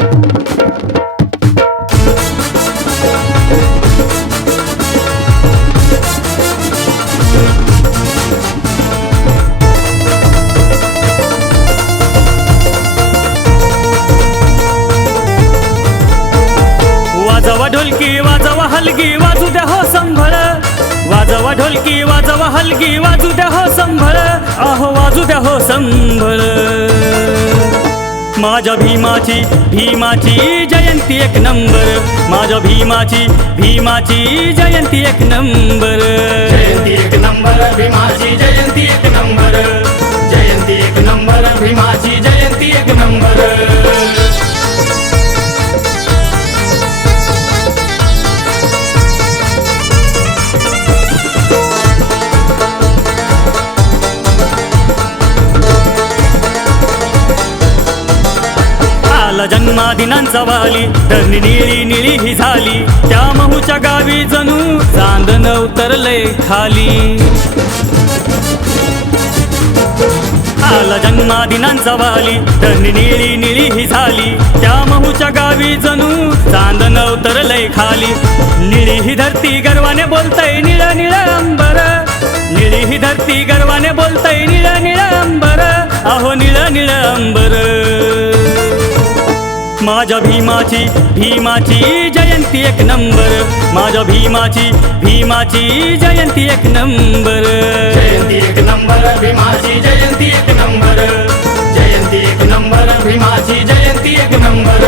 वाजवा ढोलकी वाजवा हलगी वाजू द्या हो संभळ, वाजवा ढोलकी वाजवा हलगी वाजू द्या हो संभळ, आहो वाजू द्या हो संभळ। माझ्या भीमाची जयंती एक नंबर, माझ्या भीमाची जयंती एक नंबर, जयंती एक नंबर भीमाची जयंती एक नंबर, जयंती एक नंबर भीमाची जयंती एक नंबर। जन्मादिनांचा वाली धरणी निळी निळी ही झाली, त्या महूच्या गावी जणू चांदण उतरले खाली। आला जन्मादिनांचा वाली धरणी निळी निळी ही झाली, त्या महूच्या गावी जणू चांदण उतरले खाली। निळी ही धरती गर्वाने बोलतय निळ निळ अंबर, निळी ही धरती गर्वाने बोलतय निळ निळ अंबर, आहो निळ निळ अंबर। माझ्या भीमाची जयंती एक नंबर, माझ्या भीमाची जयंती एक नंबर, जयंती एक नंबर भीमाची जयंती एक नंबर, जयंती एक नंबर भीमाची जयंती एक नंबर।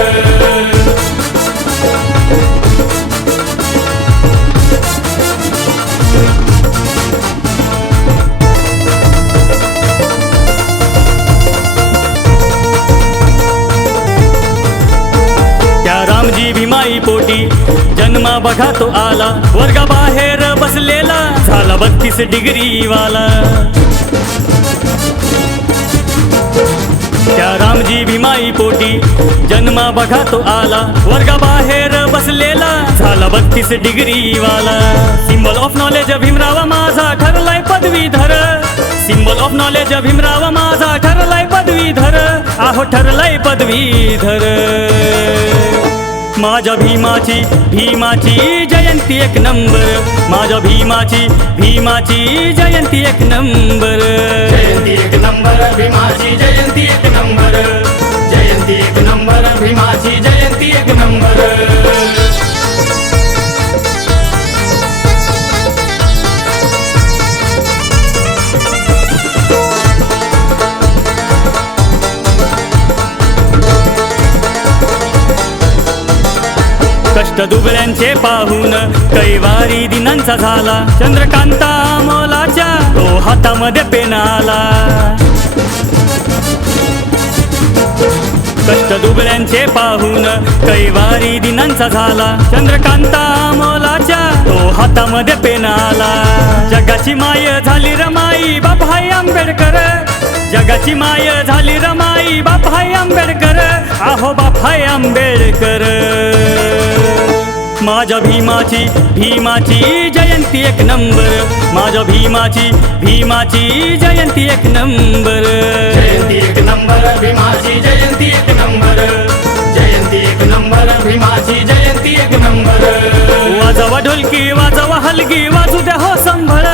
भीमाई पोटी जन्मा बघा तो आला, वर्गाबाहेर बसलेला झाला 32 डिग्री वाला। त्या रामजी भीमाई पोटी जन्मा बघा तो आला, वर्गाबाहेर बसलेला झाला 32 डिग्री वाला। सिंबल ऑफ नॉलेज भीमराव माझा ठरलाय पदवीधर, सिंबल ऑफ नॉलेज भीमराव माझा ठरलाय पदवीधर, आहो ठरलाय पदवीधर। माझ्या भीमाची जयंती एक नंबर, माझ्या भीमाची जयंती एक नंबर, जयंती एक नंबर भीमाची जयंती एक नंबर, जयंती एक नंबर भीमाची जयंती एक नंबर। कष्ट दुबळ्यांचे पाहून कैवारी दिनांचा झाला, चंद्रकांता मोलाच्या तो हातामध्ये पेन आला। कष्ट दुबळ्यांचे पाहून कैवारी दिनांचा झाला, चंद्रकांता मोलाच्या तो हातामध्ये पेन आला। जगाची माय झाली रमाई बापाई आंबेडकर, जगाची माय झाली रमाई बापाई आंबेडकर, आहो बापाई आंबेडकर। माझ्या भीमाची जयंती एक नंबर, माझ्या भीमाची जयंती एक नंबर, जयंती एक नंबर भीमाची जयंती एक नंबर, जयंती एक नंबर भीमाची जयंती एक नंबर। वाजवा ढोलकी वाजवा हलगी वाजू द्या हो संभळ,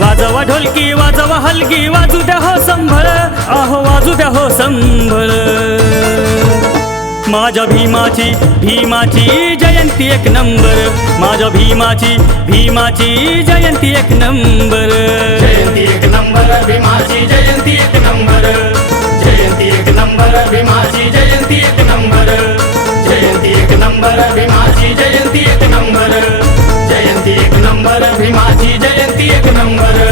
वाजवा ढोलकी वाजवा हलगी वाजू द्या हो संभळ, आहो वाजू द्या हो संभळ। माझ्या भीमाची जयंती एक नंबर, माझ्या भीमाची जयंती एक नंबर, जयंती एक नंबर भीमाची जयंती एक नंबर, जयंती एक नंबर भीमाची जयंती एक नंबर, जयंती एक नंबर भीमाची जयंती एक नंबर, जयंती एक नंबर भीमाची जयंती एक नंबर।